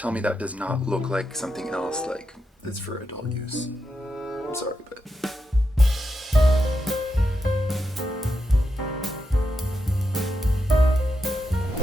Tell me that does not look like something else, like it's for adult use. I'm sorry, but...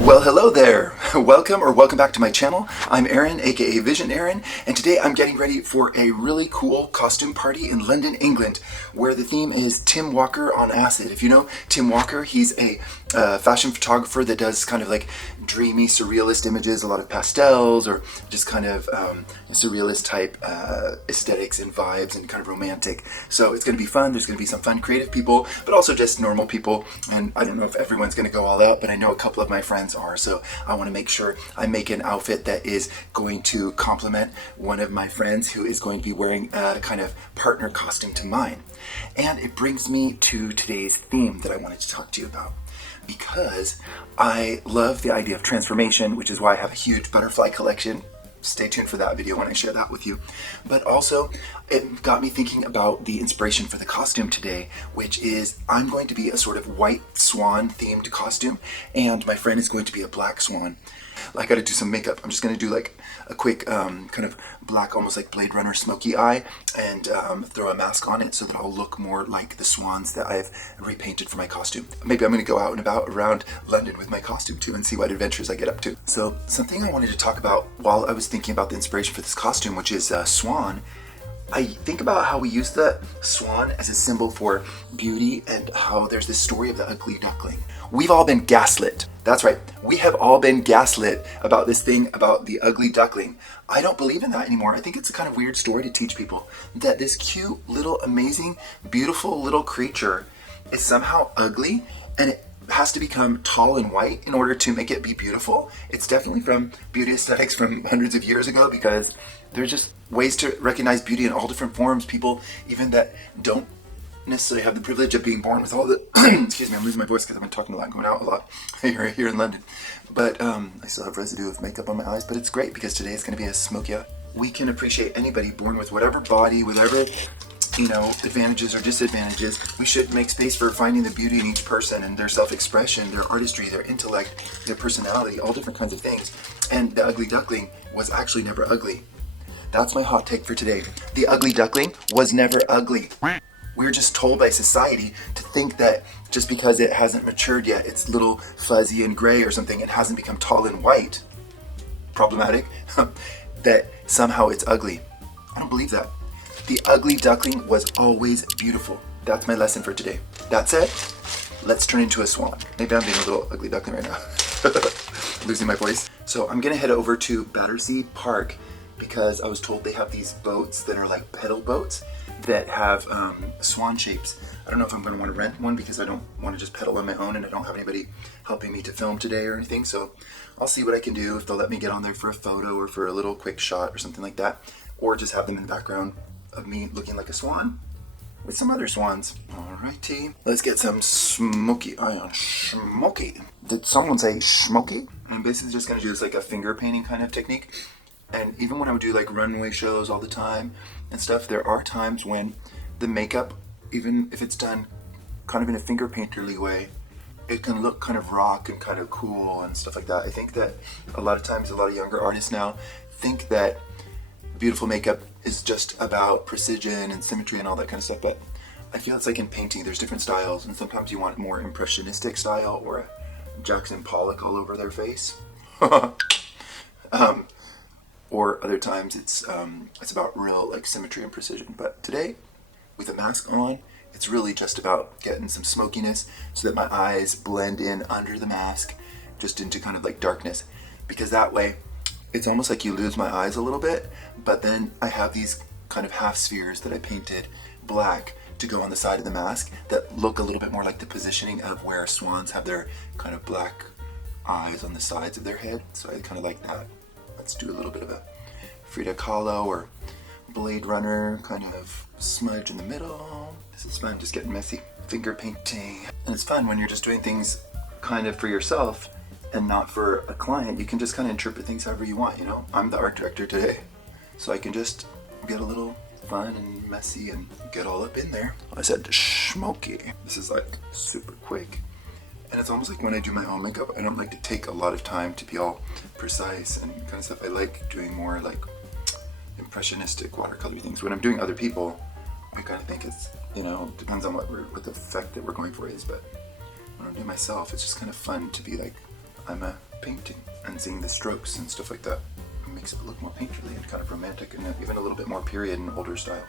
Well, hello there. Welcome back to my channel. I'm Aaron, aka Visionaaron, and today I'm getting ready for a really cool costume party in London, England, where the theme is Tim Walker on acid. If you know Tim Walker, he's a fashion photographer that does kind of like dreamy, surrealist images, a lot of pastels, or just kind of surrealist type aesthetics and vibes and kind of romantic. So it's going to be fun. There's going to be some fun creative people, but also just normal people. And I don't know if everyone's going to go all out, but I know a couple of my friends are. So I want to make sure I make an outfit that is going to complement one of my friends who is going to be wearing a kind of partner costume to mine. And it brings me to today's theme that I wanted to talk to you about, because I love the idea of transformation, which is why I have a huge butterfly collection. Stay tuned for that video when I share that with you. But also, it got me thinking about the inspiration for the costume today, which is I'm going to be a sort of white swan themed costume, and my friend is going to be a black swan. I gotta do some makeup. I'm just gonna do like a quick kind of black, almost like Blade Runner smoky eye, and throw a mask on it so that I'll look more like the swans that I've repainted for my costume. Maybe I'm gonna go out and about around London with my costume too and see what adventures I get up to. So something I wanted to talk about while I was thinking about the inspiration for this costume, which is swan. I think about how we use the swan as a symbol for beauty and how there's this story of the ugly duckling. We've all been gaslit. That's right. We have all been gaslit about this thing about the ugly duckling. I don't believe in that anymore. I think it's a kind of weird story to teach people that this cute, little, amazing, beautiful little creature is somehow ugly, and it has to become tall and white in order to make it be beautiful. It's definitely from beauty aesthetics from hundreds of years ago, because there's just ways to recognize beauty in all different forms. People even that don't necessarily have the privilege of being born with all the excuse me, I'm losing my voice because I've been talking a lot, going out a lot here in London. But I still have residue of makeup on my eyes, but it's great because today is going to be a smoky eye. We can appreciate anybody born with whatever body, whatever advantages or disadvantages. We should make space for finding the beauty in each person and their self-expression, their artistry, their intellect, their personality, all different kinds of things. And the ugly duckling was actually never ugly. That's my hot take for today. The ugly duckling was never ugly. We're just told by society to think that just because it hasn't matured yet, it's little fuzzy and gray or something, it hasn't become tall and white, problematic, that somehow it's ugly. I don't believe that. The ugly duckling was always beautiful. That's my lesson for today. That said, let's turn into a swan. Maybe I'm being a little ugly duckling right now. Losing my voice. So I'm gonna head over to Battersea Park because I was told they have these boats that are like pedal boats that have swan shapes. I don't know if I'm gonna wanna rent one because I don't wanna just pedal on my own and I don't have anybody helping me to film today or anything. So I'll see what I can do, if they'll let me get on there for a photo or for a little quick shot or something like that, or just have them in the background of me looking like a swan with some other swans. Alrighty, let's get some smoky eye on smoky. Did someone say smoky? I'm basically just gonna do this like a finger painting kind of technique. And even when I would do like runway shows all the time and stuff, there are times when the makeup, even if it's done kind of in a finger painterly way, it can look kind of rock and kind of cool and stuff like that. I think that a lot of times a lot of younger artists now think that beautiful makeup is just about precision and symmetry and all that kind of stuff, but I feel it's like in painting, there's different styles, and sometimes you want more impressionistic style or a Jackson Pollock all over their face. Or other times it's about real like symmetry and precision. But today, with a mask on, it's really just about getting some smokiness so that my eyes blend in under the mask, just into kind of like darkness, because that way it's almost like you lose my eyes a little bit, but then I have these kind of half spheres that I painted black to go on the side of the mask that look a little bit more like the positioning of where swans have their kind of black eyes on the sides of their head. So I kind of like that. Let's do a little bit of a Frida Kahlo or Blade Runner kind of smudge in the middle. This is fun, just getting messy. Finger painting. And it's fun when you're just doing things kind of for yourself and not for a client. You can just kind of interpret things however you want, I'm the art director today, so I can just get a little fun and messy and get all up in there. I said smoky. This is like super quick. And it's almost like when I do my own makeup, I don't like to take a lot of time to be all precise and kind of stuff. I like doing more like impressionistic watercolor things. When I'm doing other people, I kind of think it's, you know, depends on what the effect that we're going for is, but when I'm doing myself, it's just kind of fun to be like, I'm a painting, and seeing the strokes and stuff like that. It makes it look more painterly and kind of romantic, and even a little bit more period and older style.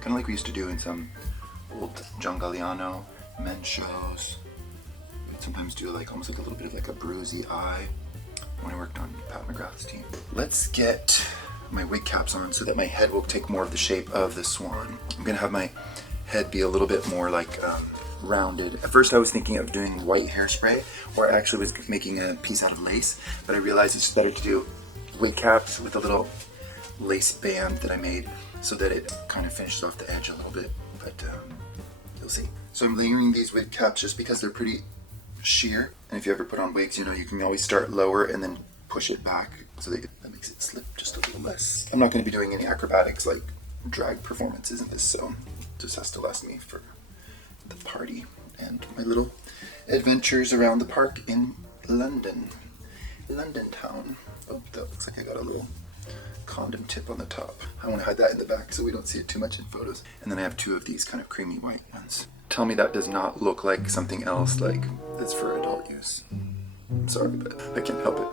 Kind of like we used to do in some old John Galliano men shows. We'd sometimes do like almost like a little bit of like a bruisey eye when I worked on Pat McGrath's team. Let's get my wig caps on so that my head will take more of the shape of the swan. I'm gonna have my head be a little bit more like rounded. At first I was thinking of doing white hairspray, or I actually was making a piece out of lace, but I realized it's better to do wig caps with a little lace band that I made so that it kind of finishes off the edge a little bit, but you'll see. So I'm layering these wig caps just because they're pretty sheer, and if you ever put on wigs, you know, you can always start lower and then push it back so that makes it slip just a little less. I'm not going to be doing any acrobatics like drag performances in this, so it just has to last me for the party and my little adventures around the park in London town. Oh, that looks like I got a little condom tip on the top. I want to hide that in the back so we don't see it too much in photos. And then I have two of these kind of creamy white ones. Tell me that does not look like something else like that's for adult use. Sorry, but I can't help it.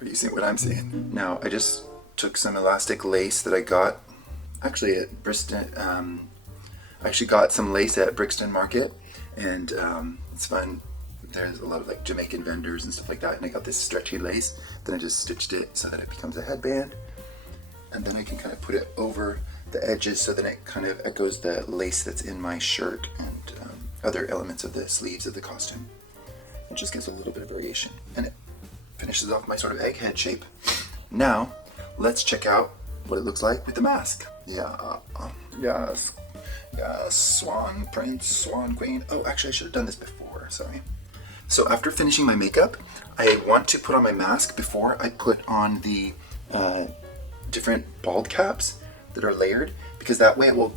Are you seeing what I'm saying? Now, I just took some elastic lace that I got actually at Brixton. I actually got some lace at Brixton Market, and it's fun. There's a lot of like Jamaican vendors and stuff like that, and I got this stretchy lace. Then I just stitched it so that it becomes a headband, and then I can kind of put it over the edges so that it kind of echoes the lace that's in my shirt and other elements of the sleeves of the costume. It just gives a little bit of variation, and it finishes off my sort of egghead shape. Now, let's check out what it looks like with the mask. Yes, Swan Prince, Swan Queen. Oh, actually I should have done this before, sorry. So after finishing my makeup, I want to put on my mask before I put on the different bald caps that are layered, because that way it will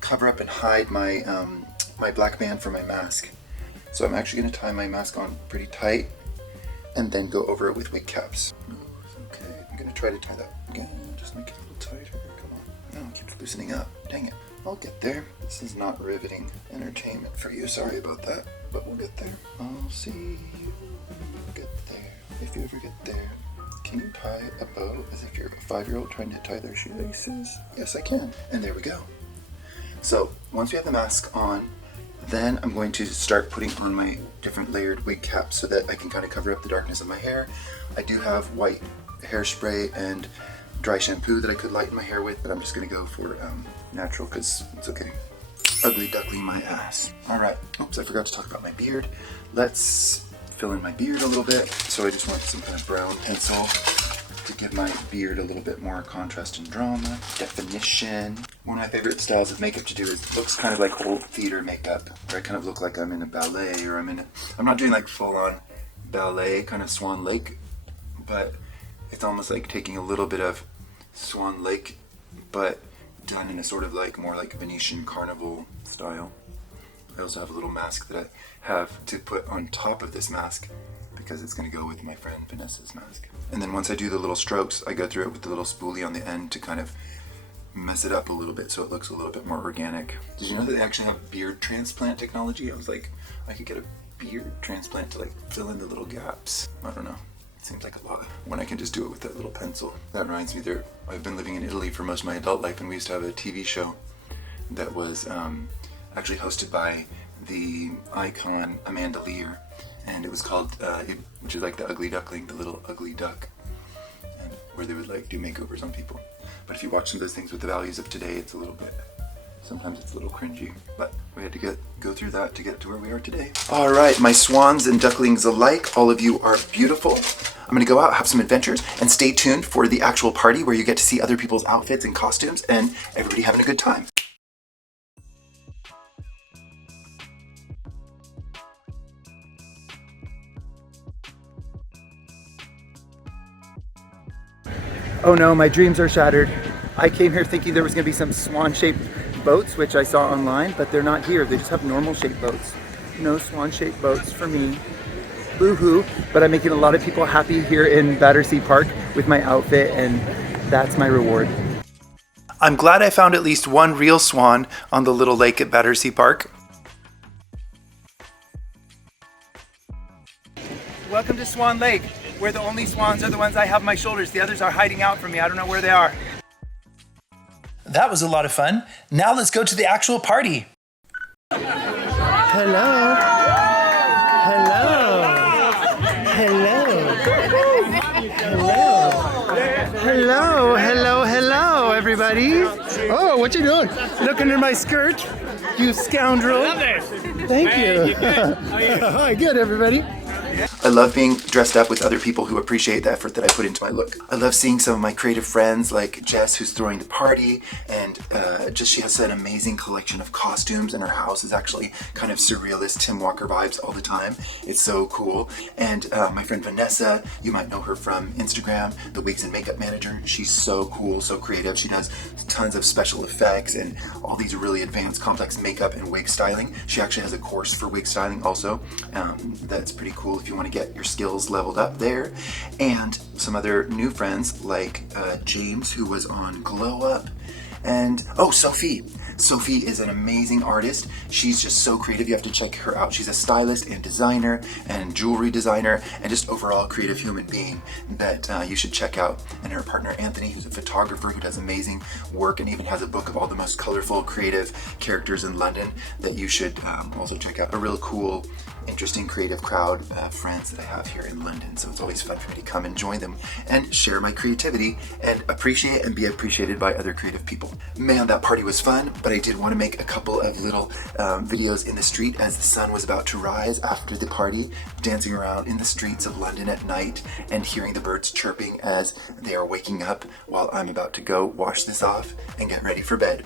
cover up and hide my, my black band for my mask. So I'm actually going to tie my mask on pretty tight and then go over it with wig caps. Okay, I'm going to try to tie that again, just make it a little tighter. Come on. No, it keeps loosening up. Dang it. I'll get there. This is not riveting entertainment for you. Sorry about that, but we'll get there. I'll see you get there. If you ever get there. Can you tie a bow as if you're a 5-year-old trying to tie their shoelaces? Yes, I can. And there we go. So once we have the mask on, then I'm going to start putting on my different layered wig caps so that I can kind of cover up the darkness of my hair. I do have white hairspray and dry shampoo that I could lighten my hair with, but I'm just going to go for natural because it's okay. Ugly duckling my ass. Alright, oops, I forgot to talk about my beard. Let's fill in my beard a little bit. So I just want some kind of brown pencil to give my beard a little bit more contrast and drama, definition. One of my favorite styles of makeup to do is, looks kind of like old theater makeup, where I kind of look like I'm in a ballet, or I'm not doing like full-on ballet, kind of Swan Lake, but it's almost like taking a little bit of Swan Lake, but done in a sort of like more like Venetian carnival style. I also have a little mask that I have to put on top of this mask because it's going to go with my friend Vanessa's mask. And then once I do the little strokes, I go through it with the little spoolie on the end to kind of mess it up a little bit so it looks a little bit more organic. Did you know that they actually have beard transplant technology? I was like, I could get a beard transplant to like fill in the little gaps. I don't know. It seems like a lot when I can just do it with that little pencil. That reminds me, I've been living in Italy for most of my adult life, and we used to have a TV show that was actually hosted by the icon Amanda Lear, and it was called, which is like the ugly duckling, the little ugly duck, and where they would like do makeovers on people. But if you watch some of those things with the values of today, it's a little bit, sometimes it's a little cringy, but we had to go through that to get to where we are today. All right, my swans and ducklings alike, all of you are beautiful. I'm gonna go out, have some adventures, and stay tuned for the actual party where you get to see other people's outfits and costumes and everybody having a good time. Oh no, my dreams are shattered. I came here thinking there was gonna be some swan-shaped boats, which I saw online, but they're not here. They just have normal shaped boats. No swan-shaped boats for me. boo-hoo, but I'm making a lot of people happy here in Battersea Park with my outfit, and that's my reward. I'm glad I found at least one real swan on the little lake at Battersea Park. Welcome to Swan Lake, where the only swans are the ones I have on my shoulders. The others are hiding out from me. I don't know where they are. That was a lot of fun. Now let's go to the actual party. Hello. Hello. Hello. Hello. Hello. Hello, everybody. Oh, what you doing? Look under my skirt, you scoundrel. Thank you. Hi, good, everybody. I love being dressed up with other people who appreciate the effort that I put into my look. I love seeing some of my creative friends like Jess, who's throwing the party, and she has an amazing collection of costumes, and her house is actually kind of surrealist Tim Walker vibes all the time. It's so cool. And my friend Vanessa, you might know her from Instagram, the wigs and makeup manager. She's so cool, so creative. She does tons of special effects and all these really advanced complex makeup and wig styling. She actually has a course for wig styling also. That's pretty cool if you want to get your skills leveled up there. And some other new friends like James, who was on Glow Up, and Sophie. Sophie is an amazing artist. She's just so creative. You have to check her out. She's a stylist and designer and jewelry designer and just overall creative human being that you should check out. And her partner Anthony, who's a photographer who does amazing work and even has a book of all the most colorful creative characters in London that you should also check out. A real cool, interesting creative crowd of friends that I have here in London. So it's always fun for me to come and join them and share my creativity and appreciate and be appreciated by other creative people. Man, that party was fun, but I did want to make a couple of little videos in the street as the sun was about to rise after the party, dancing around in the streets of London at night and hearing the birds chirping as they are waking up while I'm about to go wash this off and get ready for bed.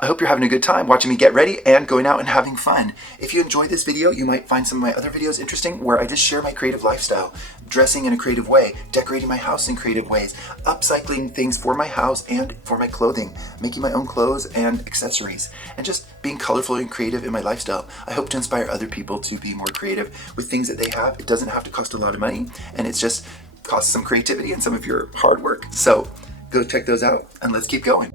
I hope you're having a good time watching me get ready and going out and having fun. If you enjoyed this video, you might find some of my other videos interesting where I just share my creative lifestyle, dressing in a creative way, decorating my house in creative ways, upcycling things for my house and for my clothing, making my own clothes and accessories, and just being colorful and creative in my lifestyle. I hope to inspire other people to be more creative with things that they have. It doesn't have to cost a lot of money, and it's just costs some creativity and some of your hard work. So go check those out and let's keep going.